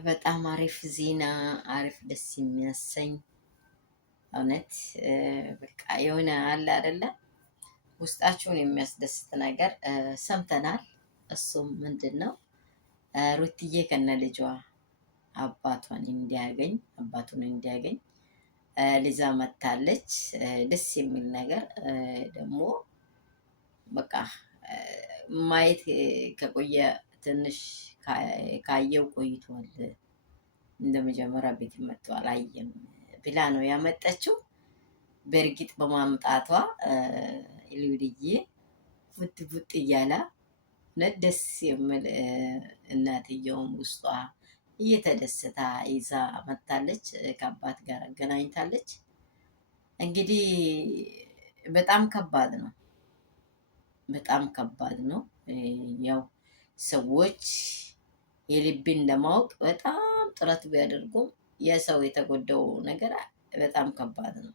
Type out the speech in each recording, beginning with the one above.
በጣም አሪፍ ዜና፣ አሪፍ ደስ የሚያሰኝ እውነት በቃ የሆነ አለ አይደለ ውስጣችሁን የሚያስደስት ነገር ሰምተናል። እሱም ምንድን ነው? ሩትዬ ከነ ልጇ አባቱን እንዲያገኝ ልዛ መታለች። ደስ የሚል ነገር ደግሞ በቃ ማየት ከቆየ ትንሽ ካየው ቆይቷል። እንደ መጀመሪያ ቤት መጥቶ አላየም ብላ ነው ያመጣችው። በእርግጥ በማምጣቷ ልውድዬ ፉት ፉት እያላ ደስ የሚል እናትየውም ውስጧ እየተደሰታ ይዛ መታለች። ከአባት ጋር አገናኝታለች። እንግዲህ በጣም ከባድ ነው፣ በጣም ከባድ ነው። ያው ሰዎች የልብን ለማወቅ በጣም ጥረት ቢያደርጉም የሰው የተጎዳው ነገር በጣም ከባድ ነው።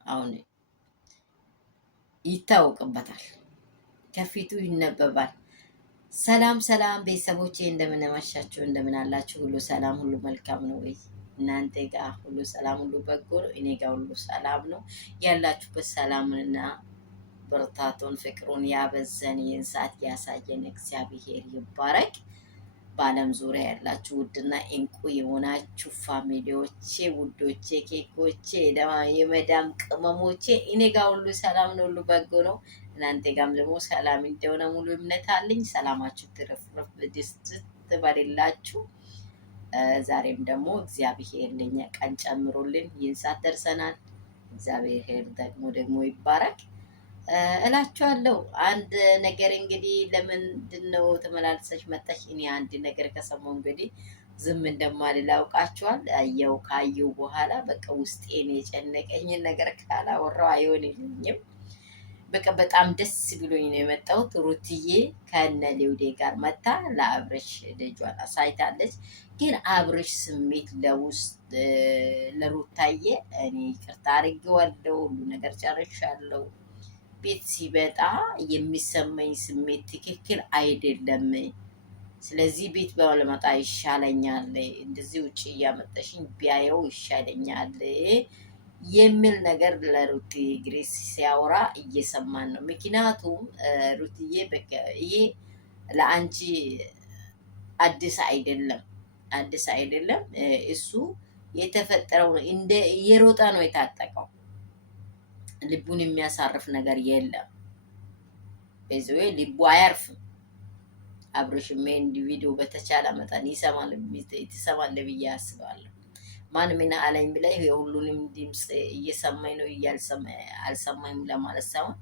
አሁን ይታወቅበታል፣ ከፊቱ ይነበባል። ሰላም ሰላም ቤተሰቦቼ፣ እንደምን አመሻችሁ? እንደምን አላችሁ? ሁሉ ሰላም፣ ሁሉ መልካም ነው ወይ? እናንተ ጋር ሁሉ ሰላም፣ ሁሉ በጎ ነው? እኔ ጋር ሁሉ ሰላም ነው። ያላችሁበት ሰላምንና ብርታቱን ፍቅሩን ያበዘን ይህን ሰዓት ያሳየን እግዚአብሔር ይባረክ። በዓለም ዙሪያ ያላችሁ ውድና እንቁ የሆናችሁ ፋሚሊዎቼ፣ ውዶቼ፣ ኬኮቼ፣ የመዳም ቅመሞቼ እኔ ጋር ሁሉ ሰላም ነው፣ ሁሉ በጎ ነው። እናንተ ጋርም ደግሞ ሰላም እንደሆነ ሙሉ እምነት አለኝ። ሰላማችሁ ትረፍረፍ ደስት ትበልላችሁ። ዛሬም ደግሞ እግዚአብሔር ለኛ ቀን ጨምሮልን ይህን ሰዓት ደርሰናል። እግዚአብሔር ደግሞ ይባረክ እላችኋለሁ። አንድ ነገር እንግዲህ ለምንድን ነው ተመላልሰሽ መጣሽ? እኔ አንድ ነገር ከሰማሁ እንግዲህ ዝም እንደማልል አውቃችኋል። ካየው በኋላ በቃ ውስጤን የጨነቀኝን ነገር ካላወራው አይሆንልኝም። በቃ በጣም ደስ ብሎኝ ነው የመጣሁት። ሩትዬ ከነ ሊውዴ ጋር መታ ለአብረሽ ልጇን አሳይታለች። ግን አብረሽ ስሜት ለሩታዬ እኔ ይቅርታ አድርጌዋለሁ፣ ሁሉ ነገር ጨርሻለሁ። ቤት ሲበጣ የሚሰማኝ ስሜት ትክክል አይደለም። ስለዚህ ቤት ባለመጣ ይሻለኛል፣ እንደዚህ ውጭ እያመጣሽኝ ቢያየው ይሻለኛል የሚል ነገር ለሩቲ ግሬስ ሲያወራ እየሰማን ነው። ምክንያቱም ሩትዬ ይሄ ለአንቺ አዲስ አይደለም። እሱ የተፈጠረው እንደ እየሮጠ ነው የታጠቀው። ልቡን የሚያሳርፍ ነገር የለም። በዚህ ልቡ አያርፍም። አብሮሽም ቪዲዮ በተቻለ መጠን ትሰማል ብዬ አስባለሁ። ማን ምን አለኝ ብላ የሁሉንም ድምፅ እየሰማኝ ነው አልሰማኝም ለማለት ሳይሆን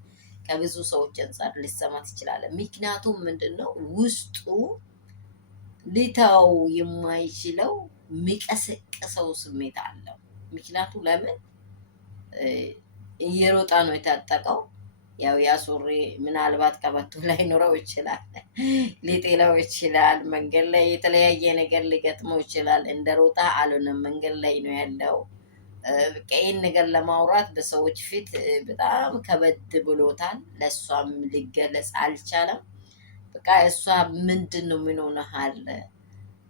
ከብዙ ሰዎች አንጻር ሊሰማ ትችላለህ። ምክንያቱም ምንድነው ውስጡ ሊተው የማይችለው የሚቀሰቅሰው ስሜት አለው። ምክንያቱም ለምን እየሮጣ ነው የታጠቀው። ያው ያ ሱሪ ምናልባት ቀበቶ ላይ ኖረው ይችላል፣ ሊጤለው ይችላል፣ መንገድ ላይ የተለያየ ነገር ሊገጥመው ይችላል። እንደ ሮጣ አልሆነም፣ መንገድ ላይ ነው ያለው። ይህን ነገር ለማውራት በሰዎች ፊት በጣም ከበድ ብሎታል። ለእሷም ሊገለጽ አልቻለም። በቃ እሷ ምንድን ነው ምን ሆነሃል?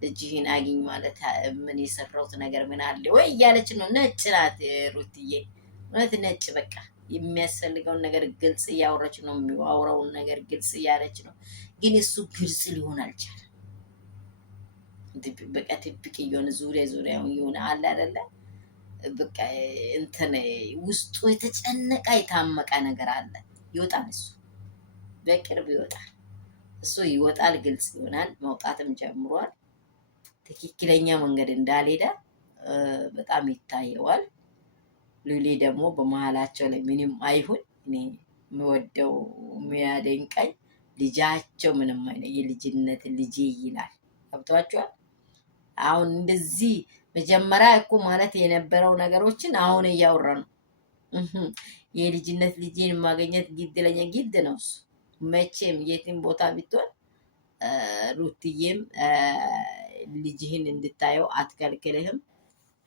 ልጅህን አግኝ ማለት ምን የሰራሁት ነገር ምን አለ ወይ እያለች ነው። ነጭ ናት ሩትዬ፣ እውነት ነጭ። በቃ የሚያስፈልገውን ነገር ግልጽ እያወረች ነው፣ የሚዋውረውን ነገር ግልጽ እያለች ነው። ግን እሱ ግልጽ ሊሆን አልቻለም። በቃ ትብቅ እየሆነ ዙሪያውን የሆነ አለ አይደለ? በቃ እንትን ውስጡ የተጨነቀ የታመቀ ነገር አለ። ይወጣል፣ እሱ በቅርብ ይወጣል። እሱ ይወጣል፣ ግልጽ ይሆናል። መውጣትም ጀምሯል። ትክክለኛ መንገድ እንዳልሄደ በጣም ይታየዋል። ሉሊ ደግሞ በመሀላቸው ላይ ምንም አይሁን፣ እኔ የምወደው የሚያደንቀኝ ልጃቸው ምንም አይነት የልጅነት ልጄ ይላል። ገብቷቸዋል። አሁን እንደዚህ መጀመሪያ እኮ ማለት የነበረው ነገሮችን አሁን እያወራ ነው። የልጅነት ልጄን ማግኘት ግድ ነው። እሱ መቼም የትም ቦታ ብትሆን ሩትዬም ልጅህን እንድታየው አትከልክልህም።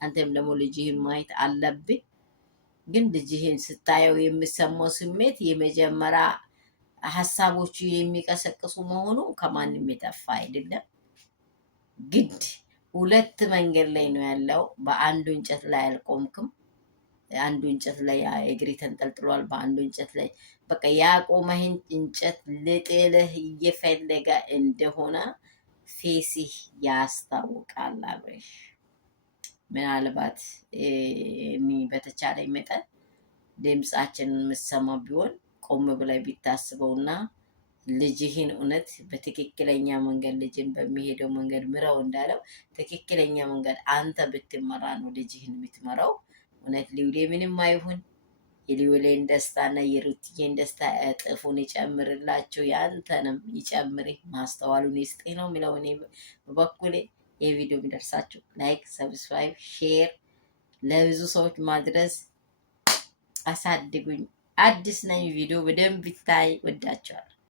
አንተም ደግሞ ልጅህን ማየት አለብህ። ግን ልጅህን ስታየው የሚሰማው ስሜት የመጀመሪያ ሀሳቦቹ የሚቀሰቅሱ መሆኑ ከማንም የጠፋ አይደለም። ግድ ሁለት መንገድ ላይ ነው ያለው። በአንዱ እንጨት ላይ አልቆምክም። አንዱ እንጨት ላይ እግሪ ተንጠልጥሏል። በአንዱ እንጨት ላይ በቃ ያቆመህን እንጨት ልጥልህ እየፈለገ እንደሆነ ፌሲህ ያስታውቃል። አብሬሽ ምናልባት በተቻለ መጠን ድምፃችንን የምትሰማ ቢሆን ቆም ብላይ ቢታስበውና ልጅህን እውነት በትክክለኛ መንገድ ልጅን በሚሄደው መንገድ ምረው እንዳለው ትክክለኛ መንገድ አንተ ብትመራ ነው ልጅህን የምትመራው። እውነት ሊውሌ ምንም አይሁን የሊውሌን ደስታና የሩትዬን ደስታ እጥፉን ይጨምርላቸው፣ ያንተንም ይጨምርህ፣ ማስተዋሉን ይስጥህ ነው የሚለው። እኔ በበኩሌ የቪዲዮ የሚደርሳችሁ ላይክ፣ ሰብስክራይብ፣ ሼር ለብዙ ሰዎች ማድረስ አሳድጉኝ። አዲስ ነኝ፣ ቪዲዮ በደንብ ይታይ። ወዳቸዋል።